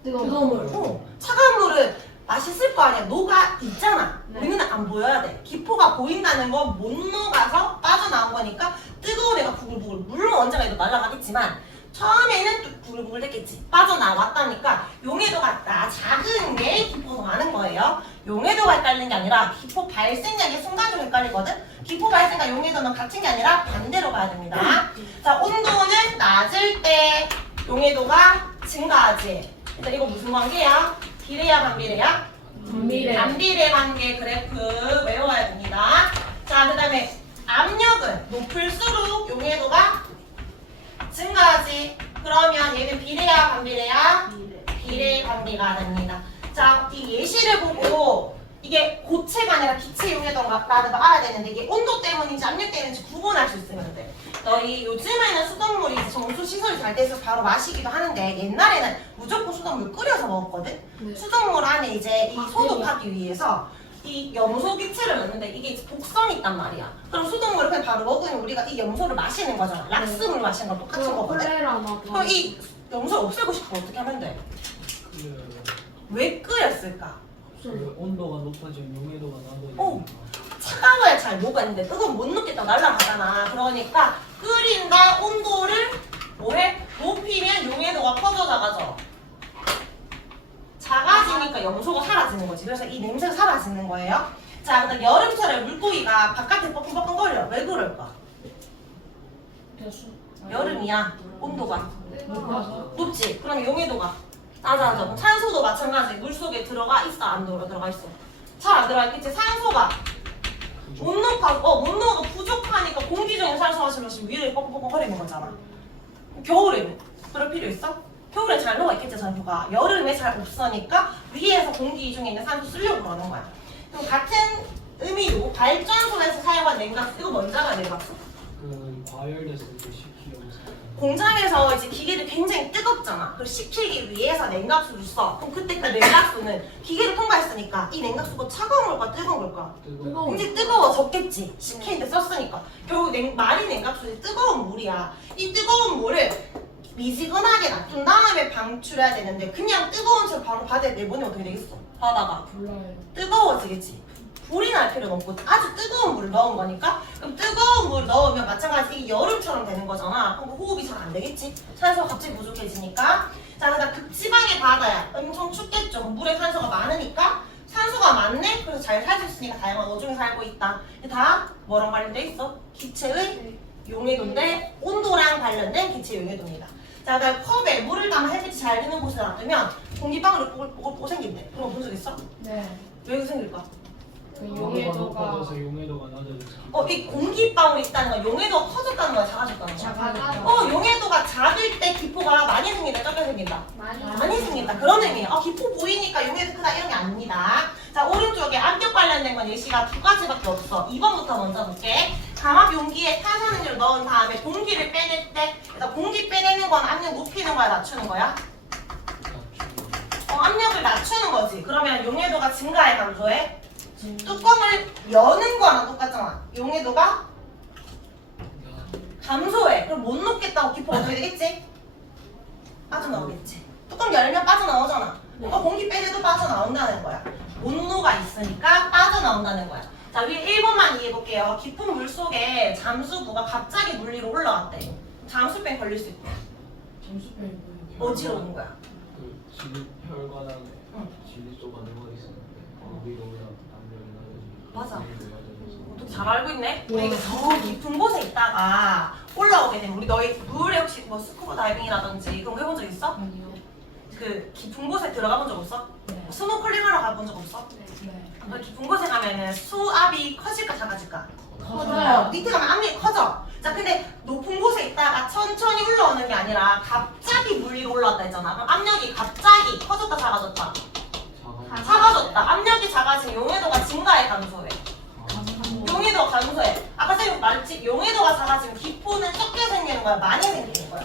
뜨거운 물. 차가운 물은 맛있을 거 아니야. 녹아 있잖아. 네. 우리는 안 보여야 돼. 기포가 보인다는 건 못 녹아서 빠져나온 거니까 뜨거운 애가 부글부글. 물론 언젠가 이거 날아가겠지만 처음에는 또 부글부글 됐겠지. 빠져나왔다니까 용해도가 작은 게 기포가 많은 거예요. 용해도가 헷갈리는 게 아니라 기포 발생량이 순간적으로 헷갈리거든. 기포 발생과 용해도는 같은 게 아니라 반대로 봐야 됩니다. 자 온도는 낮을 때 용해도가 증가하지. 일단 이거 무슨 관계야? 비례야 반비례야? 반비례. 반비례 관계 그래프 외워야 됩니다. 자 그 다음에 압력은 높을수록 용해도가 증가하지. 그러면 얘는 비례야 반비례야? 비례 관계가 됩니다. 자 이 예시를 보고 이게 고체가 아니라 기체 용해도라는 걸 알아야 되는데 이게 온도 때문인지 압력 때문인지 구분할 수 있으면 돼. 너희 요즘에는 수돗물이 이제 정수 시설이 잘 돼서 바로 마시기도 하는데 옛날에는 무조건 수돗물 끓여서 먹었거든. 네. 수돗물 안에 이제 이 소독하기 위해서 이 염소 기체를 넣는데 이게 이제 독성이 있단 말이야. 그럼 수돗물을 그냥 바로 먹으면 우리가 이 염소를 마시는 거잖아. 락스물 마시는 거 똑같은 거거든. 콜레라나 그럼 이 염소를 없애고 싶으면 어떻게 하면 돼? 왜 끓였을까? 그 온도가 높아지면 용해도가 오. 낮아지니까. 차가워야 잘 녹았는데 뜨거운 못 녹겠다 날라가잖아. 그러니까 끓인다 온도를 뭐해? 높이면 용해도가 커져 작아져. 작아지니까 염소가 사라지는 거지. 그래서 이 냄새가 사라지는 거예요. 자, 그다음 여름철에 물고기가 바깥에 뻐끔뻐끔거려. 왜 그럴까? 대수. 여름이야. 온도가 높아서. 높지. 그럼 용해도가 낮아져. 산소도 마찬가지. 물 속에 들어가 있어 안 들어가 있어? 잘 안 들어가 있겠지. 산소가 못 녹아 부족하니까 공기 중에 산소 마시면서 위를 뻐끔뻐끔거리는 거잖아. 겨울에는 그럴 필요 있어? 겨울에 잘 녹아 있겠지 산소가. 여름에 잘 없으니까 위에서 공기 중에 있는 산소 쓰려고 그러는 거야. 그럼 같은 의미로 발전소에서 사용한 냉각수 이거 뭔지 알아 냉각수? 그 과열됐을 때 식히면서 공장에서 이제 기계를 굉장히 뜨겁잖아. 그걸 식히기 위해서 냉각수를 써. 그럼 그때 그 냉각수는 기계를 통과했으니까 이 냉각수가 차가운 걸까 뜨거운 걸까? 뜨거워. 굉장히 뜨거워졌겠지. 식히는데 썼으니까. 결국 말이 냉각수는 뜨거운 물이야. 이 뜨거운 물을 미지근하게 놔둔 다음에 방출해야 되는데 그냥 뜨거운 채로 바로 바다에 내보내면 어떻게 되겠어? 바다가 몰라요. 뜨거워지겠지. 불이 날 필요는 없고 아주 뜨거운 물을 넣은 거니까 그럼 뜨거운 물을 넣으면 마찬가지 이게 여름처럼 되는 거잖아. 그럼 호흡이 잘 안 되겠지. 산소가 갑자기 부족해지니까. 자 그다음 극지방의 바다야. 엄청 춥겠죠. 물에 산소가 많으니까 산소가 많네. 그래서 잘 살 수 있으니까 다양한 어종이 살고 있다. 다 뭐랑 관련돼 있어? 기체의 용해도인데 온도랑 관련된 기체 용해도입니다. 자 그다음 컵에 물을 담아 햇빛이 잘 드는 곳에 놔두면 공기방울이 뽀글뽀글 생긴대. 그런 거 본 적 있어? 네. 왜 생길까? 그 온도가 용해도가 높아져서 용해도가 낮아졌어. 이 공기방울이 있다는 건 용해도가 커졌다는 거야, 작아졌다는 거야. 작아졌다. 용해도가 작을 때 기포가 많이 생긴다, 적게 생긴다. 많이 생긴다. 그런 의미예요. 기포 보이니까 용해도 크다 이런 게 아닙니다. 자, 오른쪽에 압력 관련된 건 예시가 두 가지밖에 없어. 2번부터 먼저 볼게. 담합 용기에 탄산음료를 넣은 다음에 공기를 빼낼 때, 그래서 공기 빼내는 건 압력 높이는 거야, 낮추는 거야? 압력을 낮추는 거지. 그러면 용해도가 증가해, 감소해? 뚜껑을 여는 거랑 똑같잖아. 용해도가 감소해. 그럼 못 녹겠다고 기포가 어떻게 되겠지? 빠져나오겠지. 뚜껑 열면 빠져나오잖아. 그러니까 공기 빼내도 빠져나온다는 거야. 온도가 있으니까 빠져나온다는 거야. 자, 위에 1번만 이해해볼게요. 깊은 물 속에 잠수부가 갑자기 물 위로 올라왔대. 잠수병 걸릴 수 있대. 잠수병이 뭐예요? 어지러운 거야. 그 질 혈관안에 응. 질이 좀 많은 거 있었는데 위로 올라가면 압력이 낮아지고 맞아. 공기도 낮아져서 너 잘 알고 있네? 우와. 우리가 저 깊은 곳에 있다가 올라오게 되면 우리 너희 물에 혹시 뭐 스쿠버 다이빙이라든지 그런 거 해본 적 있어? 아니요. 그 깊은 곳에 들어가 본 적 없어? 네. 스노클링 하러 가본 적 없어? 네. 너 깊은 곳에 가면은 수압이 커질까 작아질까? 커져요. 밑에 가면 압력이 커져. 자, 근데 높은 곳에 있다가 천천히 올라오는 게 아니라 갑자기 물 위로 올라왔다 했잖아. 그럼 압력이 갑자기 커졌다 작아졌다? 작아졌다. 압력이 작아지면 용해도가 증가해 감소해? 용해도가 감소해. 아까 선생님 말했지? 용해도가 작아지면 기포는 적게 생기는 거야? 많이 생기는 거야?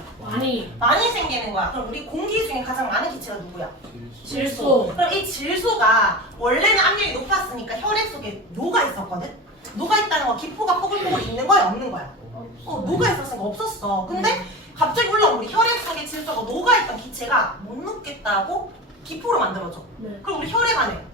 많이 생기는 거야. 그럼 우리 공기 중에 가장 많은 기체가 누구야? 질소. 그럼 이 질소가 원래는 압력이 높았으니까 혈액 속에 녹아 있었거든? 녹아 있다는 거 기포가 포글포글 있는 거야 없는 거야? 녹아 있었으니까 없었어. 근데 갑자기 올라오면 우리 혈액 속에 질소가 녹아 있던 기체가 못 녹겠다고 기포로 만들어져. 네. 그럼 우리 혈액 안에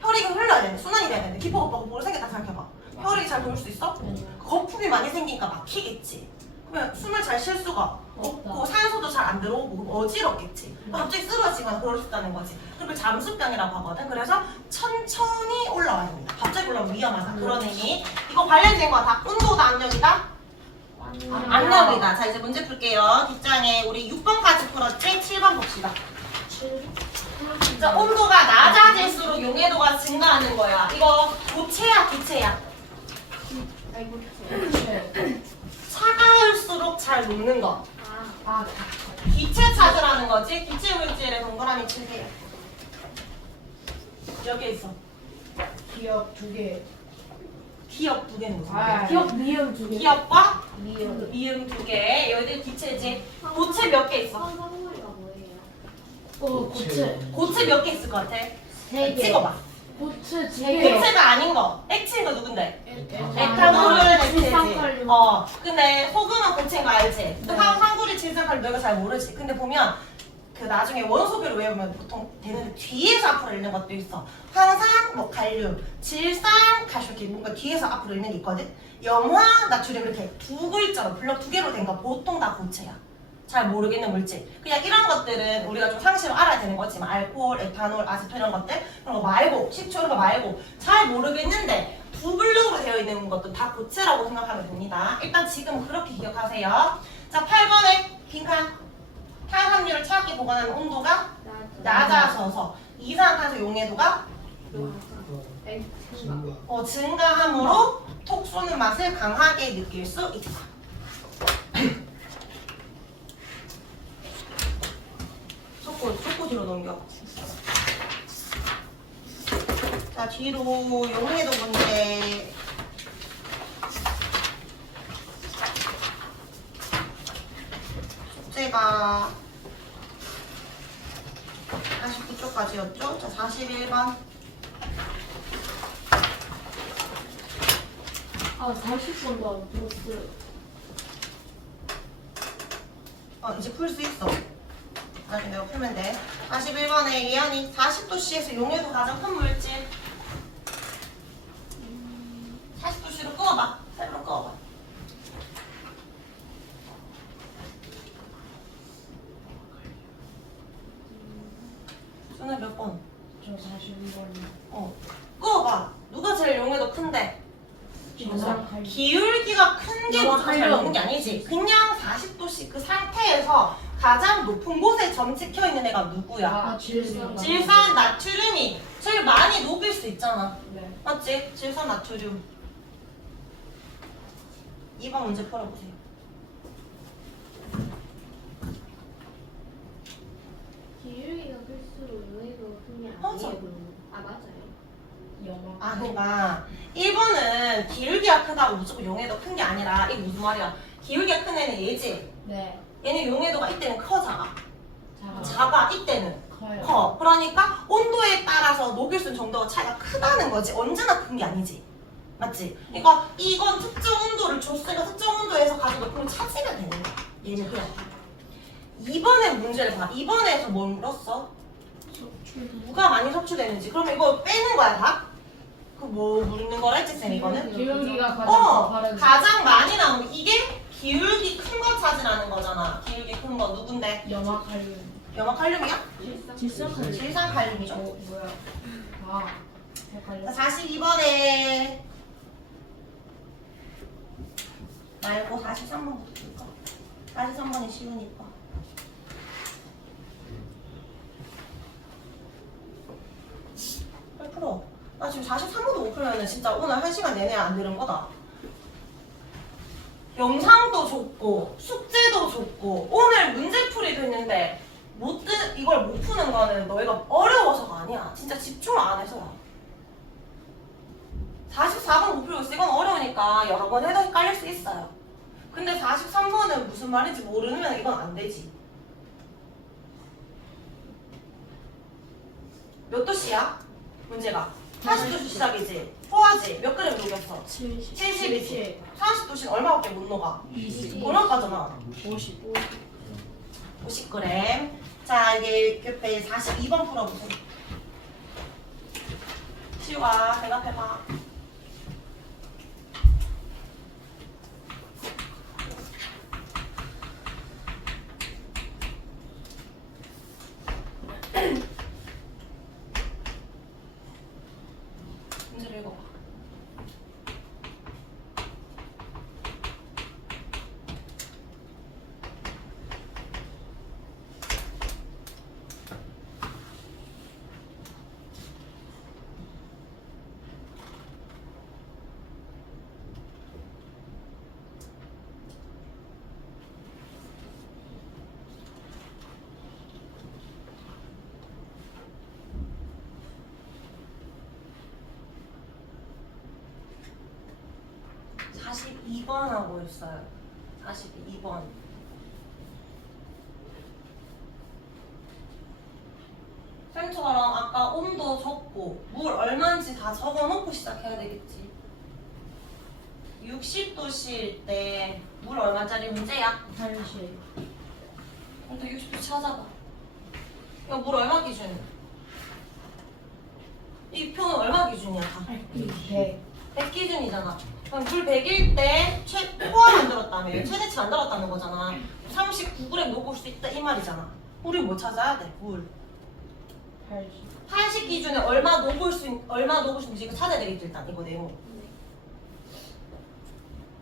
혈액이 흘러야 되는데 순환이 돼야 되는데 기포가 포글포글 생겼다 생각해봐. 혈액이 잘 돌 수 있어? 거품이 많이 생기니까 막히겠지. 그러면 숨을 잘 쉴 수가 없고 산소도 잘 안 들어오고 그럼 어지럽겠지. 갑자기 쓰러지거나 그럴 수 있다는 거지. 그걸 잠수병이라고 하거든. 그래서 천천히 올라와야 됩니다. 갑자기 올라오면 위험하다. 그런 의미. 이거 관련된 거 다 온도다 압력이다? 압력이다. 자, 이제 문제 풀게요. 뒷장에 우리 6번까지 풀었지? 7번 봅시다. 자, 온도가 낮아질수록 용해도가 증가하는 거야. 이거 고체야, 기체야? 차가울수록 잘 녹는 거. 기체 찾으라는 거지. 기체 물질에 동그라미 치세요. 여기에 있어. 기억 2개. 기억 두 개는 무슨 아, 말이야? 기억 미음 2개. 기억과 미음. 미음 두 개. 여기들 기체지. 고체 몇 개 있어? 선상물이가 뭐예요? 고체. 고체 몇 개 있을 것 같아? 3개. 찍어봐. 고체 2개. 고체가 아닌 거. 액체인 거 누군데? 에탄올, 에탄올은 액체지. 질산칼륨. 근데 소금은 고체인 거 알지? 네. 황구리 질산칼륨 너가 잘 모르지. 근데 보면 그 나중에 원소별로 외우면 보통 되는데 뒤에서 앞으로 읽는 것도 있어. 황산, 뭐 칼륨, 질산, 칼슘 이렇게 뭔가 뒤에서 앞으로 읽는 게 있거든. 염화, 나트륨 이렇게 두 글자로 블럭 두 개로 된 거 보통 다 고체야. 잘 모르겠는 물질. 그냥 이런 것들은 우리가 좀 상식으로 알아야 되는 거지만 알코올, 에탄올, 아세톤 이런 것들 그런 거 말고 식초 이런 거 말고 잘 모르겠는데 두 블럭으로 되어 있는 것도 다 고체라고 생각하면 됩니다. 일단 지금 그렇게 기억하세요. 자, 8번에 빈칸. 탄산물을 차갑게 보관하는 온도가 낮아져서 이산화탄소 용해도가 증가함으로 톡 쏘는 맛을 강하게 느낄 수 있다. 속고 뒤로 넘겨. 자, 뒤로 용해도 문제. 숙제가 49쪽까지였죠? 자, 41번. 40번도 안 풀었어요. 이제 풀 수 있어. 나중에 내가 풀면 돼. 41번에 예언이 40도씨에서 용해도 가장 큰 물질. 40도씨로 끄어봐. 세로로 끄어봐. 수능 몇 번? 저 41번이요. 끄어봐. 누가 제일 용해도 큰데? 질산칼륨. 기울기가 큰 게 무조건 잘 칼륨. 먹는 게 아니지. 그냥 40도씨 그 상태에서 가장 높은 곳에 점 찍혀 있는 애가 누구야? 질산. 질산, 나트륨이 제일 많이 녹일 수 있잖아. 네. 맞지? 질산, 나트륨. 2번 문제 풀어보세요. 기울기가 클수록 용해도가 큰게 맞아. 아니에요. 그러면. 맞아요. 영어. 아 그러니까 1번은 기울기가 크다고 무조건 용해도 큰 게 아니라 이게 무슨 말이야? 기울기가 큰 애는 얘지. 네. 얘는 용해도가 이때는 커 작아? 작아. 작아 이때는 커요. 커. 그러니까 온도에 따라서 녹일 수 있는 정도가 차이가 크다는 거지. 언제나 큰 게 아니지. 맞지? 그러니까 이건 특정 온도를 줬으니까 특정 온도에서 가지고 높은 걸 찾으면 되는 거야. 얘는 그냥. 2번의 문제를 봐. 2번에서 뭘 물었어? 누가 많이 섭취되는지. 그러면 이거 빼는 거야 다? 그 뭐 물는 거라 했지 쌤 이거는? 기울기가 가장 더 바른. 가장 많이 나오는 이게 기울기 큰 거 찾으라는 거잖아. 기울기 큰 거 누군데? 염화칼륨. 염화칼륨이야? 질산칼륨. 질산칼륨이죠. 뭐야? 아. 헷갈려. 42번에 말고 43번부터 볼까? 43번이 쉬우니까. 풀어. 나 지금 43번도 못 풀면은 진짜 오늘 1시간 내내 안 들은 거다. 영상도 줬고 숙제도 줬고 오늘 문제풀이도 했는데 이걸 못 푸는 거는 너희가 어려워서가 아니야. 진짜 집중을 안 해서야. 44번 못 풀고 있어. 이건 어려우니까 여러 번 해도 헷갈릴 수 있어요. 근데 43번은 무슨 말인지 모르면 이건 안 되지. 몇 도씨야? 문제가 40도씨 시작이지. 포화지 몇 그램 녹였어? 70이지. 40도씨는 얼마밖에 못 녹아? 20. 얼마까지나? 50. 50g. 자 이게 옆에 42번 풀어보세요. 시우가 대답해봐. 문제를 읽어봐. (42번) 하고 있어요. 42번. 쌤처럼 아까 온도 적고 물 얼마인지 다 적어놓고 시작해야 되겠지. 60도씨일 때 물 얼마짜리 문제야? 80. 근데 60도 찾아봐. 이거 물 얼마 기준? 이 표는 얼마 기준이야 다? 100. 100 기준이잖아. 그럼 물 100일 때 포화 만들었다며. 최대치 만들었다는 거잖아. 39g 녹을 수 있다 이 말이잖아. 우리 뭐 찾아야 돼? 물. 80. 80 기준에 얼마 녹을 수 있는지 이거 찾아야 되겠지 일단 이거 내용.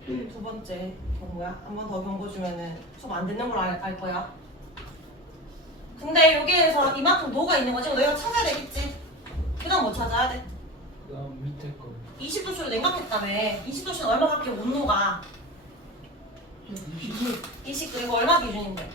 두 번째 경고야. 한 번 더 경고 주면은 수업 안 듣는 걸 알 거야. 근데 여기에서 이만큼 녹아 있는 거지. 너희가 찾아야 되겠지. 그다음 뭐 찾아야 돼? 그다음 밑에 거 20도씨로 냉각했다며. 20도씨는 얼마밖에 못 녹아? 20 그리고 얼마 기준인데?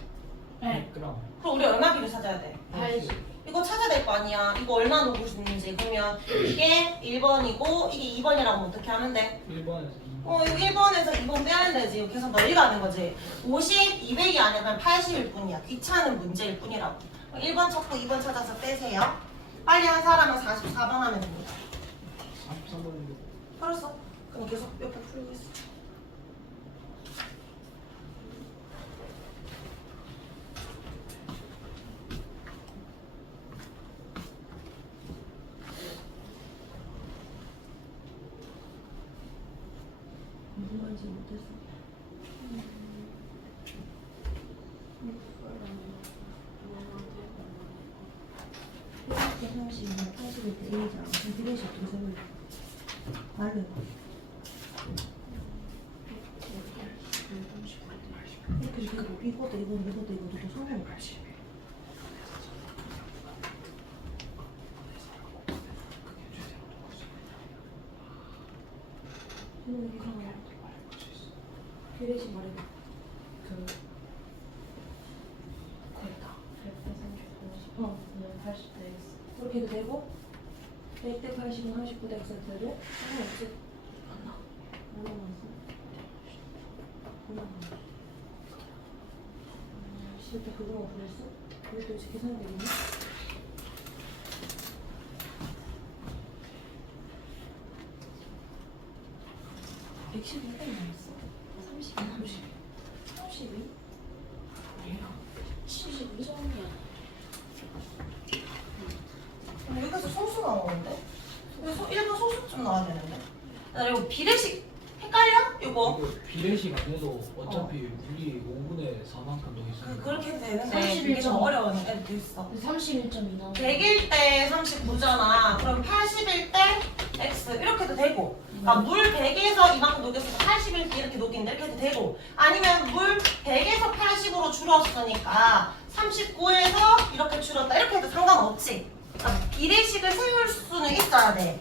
100. 100g. 그럼 우리 얼마 기준 찾아야 돼? 80. 이거 찾아야 될 거 아니야. 이거 얼마 녹을 수 있는지. 그러면 이게 1번이고 이게 2번이라고 하면 어떻게 하면 돼? 1번에서 2번. 이거 1번에서 2번 빼야 되지. 이거 계속 널리 가는 거지. 50, 200이 아니라 80일 뿐이야. 귀찮은 문제일 뿐이라고. 1번 찾고 2번 찾아서 빼세요. 빨리 한 사람은 44번 하면 됩니다. 43번인데. 풀었어? 그럼 계속 옆에 풀고 있어. 무슨 말인지 못했어. 이렇게 30, 80일 때 A잖아. 그래서 도색을 말해봐. 이것도 또 상관없지. 그래서 말해봐. 거의 다. 100대 30, 50. 어. 네, 80대 있어. 그렇게 해도 되고 100대 80은 39대 x를 상관없지? 안 남았어. 실제 그거만 그랬어? 이것도 이제 계산이 되겠네? 여기서 소수 나오는데? 여기서 일반 소수 좀 나와야 되는데? 나 이거 비례식 헷갈려? 이거 이거 비례식 안 해도 어차피 물리 5분의 4만큼 더 있으니까. 그렇게 해도 되는데 31 이게 좀 어려운 애들도 있어 31.2 나오네. 100일 때 39잖아. 그럼 80일 때 X 이렇게 해도 되고 물 100에서 이만큼 녹였어서 80일 때 이렇게 녹인다 이렇게 해도 되고 아니면 물 100에서 80으로 줄었으니까 39에서 이렇게 줄었다 이렇게 해도 상관없지. 그러니까 비례식을 세울 수는 있어야 돼.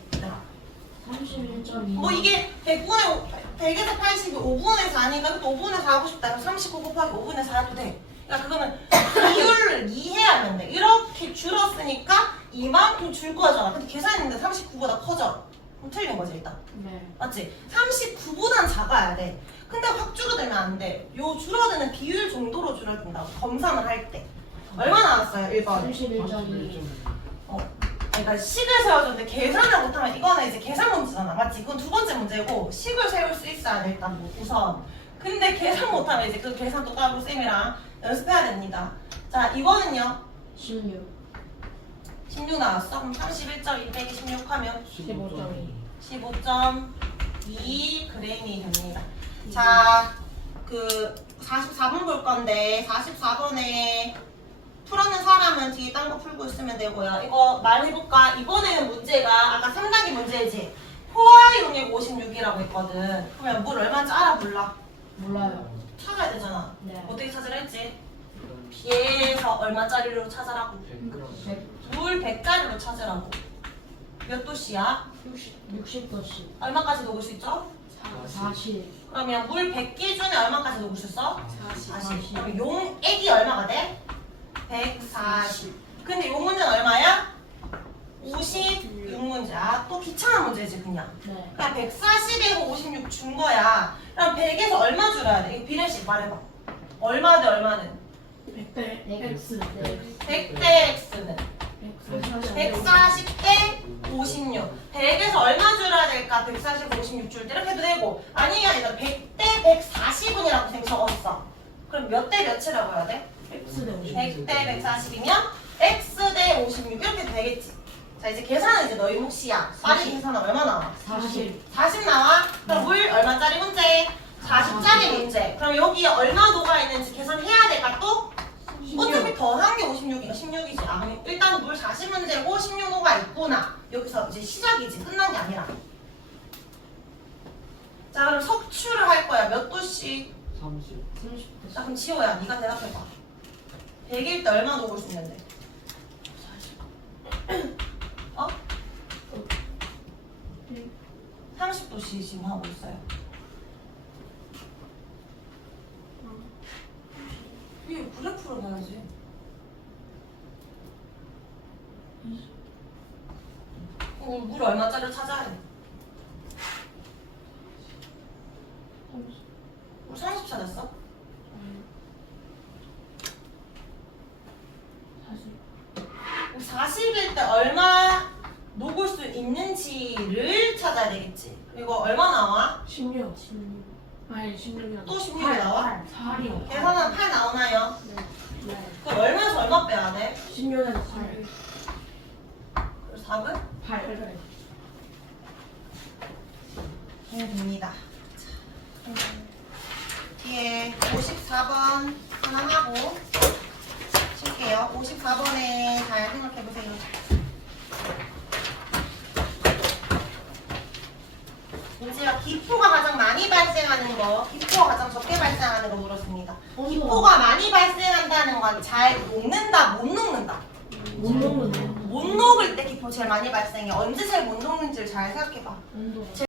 31.2. 뭐 이게 100에서 80이 5분의 4니까 그것도 5분의 4 하고 싶다. 그럼 39 곱하기 5분의 4 해도 돼. 그러니까 그거는 비율을 이해하면 돼. 이렇게 줄었으니까 이만큼 줄 거잖아. 근데 계산했는데 39보다 커져. 그럼 틀린 거지 일단. 네. 맞지? 39보단 작아야 돼. 근데 확 줄어들면 안 돼. 요 줄어드는 비율 정도로 줄어든다고 검사를 할 때. 얼마 나왔어요? 1번. 31.2. 그러니까 식을 세워줬는데 계산을 못하면 이거는 이제 계산 문제잖아. 맞지? 이건 두 번째 문제고 식을 세울 수 있어야 돼 일단 뭐 우선. 근데 계산 못하면 이제 그 계산도 따로 쌤이랑 연습해야 됩니다. 자 이거는요. 16. 16 나왔어? 그럼 31.2 빼기 16 하면 15.2. 15.2 그램이 됩니다. 자, 그 44번 볼 건데 44번에 풀었는 사람은 뒤에 딴 거 풀고 있으면 되고요. 이거 말해볼까? 이번에는 문제가 아까 3단계 문제지. 포화 용액 56이라고 했거든. 그러면 물 얼마인지 알아 몰라? 몰라요. 찾아야 되잖아. 네. 어떻게 찾으라 했지? 비에서 얼마짜리로 찾으라고? 100. 물 100짜리로 찾으라고. 몇 도씨야? 60도씨. 얼마까지 녹을 수 있죠? 40. 그러면 물 100개 중에 얼마까지 녹을 수 있어? 40. 40. 그럼 용액이 얼마가 돼? 140. 근데 요 문제는 얼마야? 56문제야. 또 귀찮은 문제지 그냥. 네. 그냥 140에서 56 준 거야. 그럼 100에서 얼마 줄여야 돼? 이거 비례식 말해봐. 얼마 대 얼마는? 100대 X. 네. 100 대 X는? 140 대 56. 100에서 얼마 줄여야 될까? 140, 56 줄 때 이렇게 해도 되고 아니 아니다. 100 대 140은이라고 생 적었어. 그럼 몇 대 몇이라고 해야 돼? X 대 50. 100 대 140이면 X 대 56 이렇게 해도 되겠지. 자 이제 계산은 이제 너희 몫이야. 빨리 계산하면 얼마 나와? 40. 40 나와? 그럼 물 얼마짜리 문제? 40짜리 문제. 그럼 여기 얼마 녹아 있는지 계산해야 될까 또? 어차피 더한 게 56이니까 16이지. 아 그럼 일단 물 40문제고 16호가 있구나. 여기서 이제 시작이지. 끝난 게 아니라. 자 그럼 석추를 할 거야. 몇 도씩? 30. 30도. 자 그럼 지호야 네가 대답해봐. 100일 때 얼마 녹을 수 있는데? 어? 30도씩 지금 하고 있어요. 이게 그래프로 봐야지. 물 얼마짜리를 찾아야 돼? 물 30 찾았어? 40일 때 얼마 녹을 수 있는지를 찾아야 되겠지. 이거 얼마 나와? 16. 아니 16이랑 또 16이 나와? 8이요. 계산하면 8 나오나요? 네. 그럼 얼마에서 얼마 빼야 돼? 16에서 8. 그래서 답은? 8. 그래. 됩니다. 뒤에 54번 하나 하고 칠게요. 54번에 잘 생각해보세요. 문제가 기포가 가장 많이 발생하는 거, 기포가 가장 적게 발생하는 거 물었습니다. 기포가 많이 발생한다는 건 잘 녹는다, 못 녹는다? 못 녹는데. 못 녹을 때 기포 제일 많이 발생해. 언제 제일 못 녹는지를 잘 생각해봐. 온도.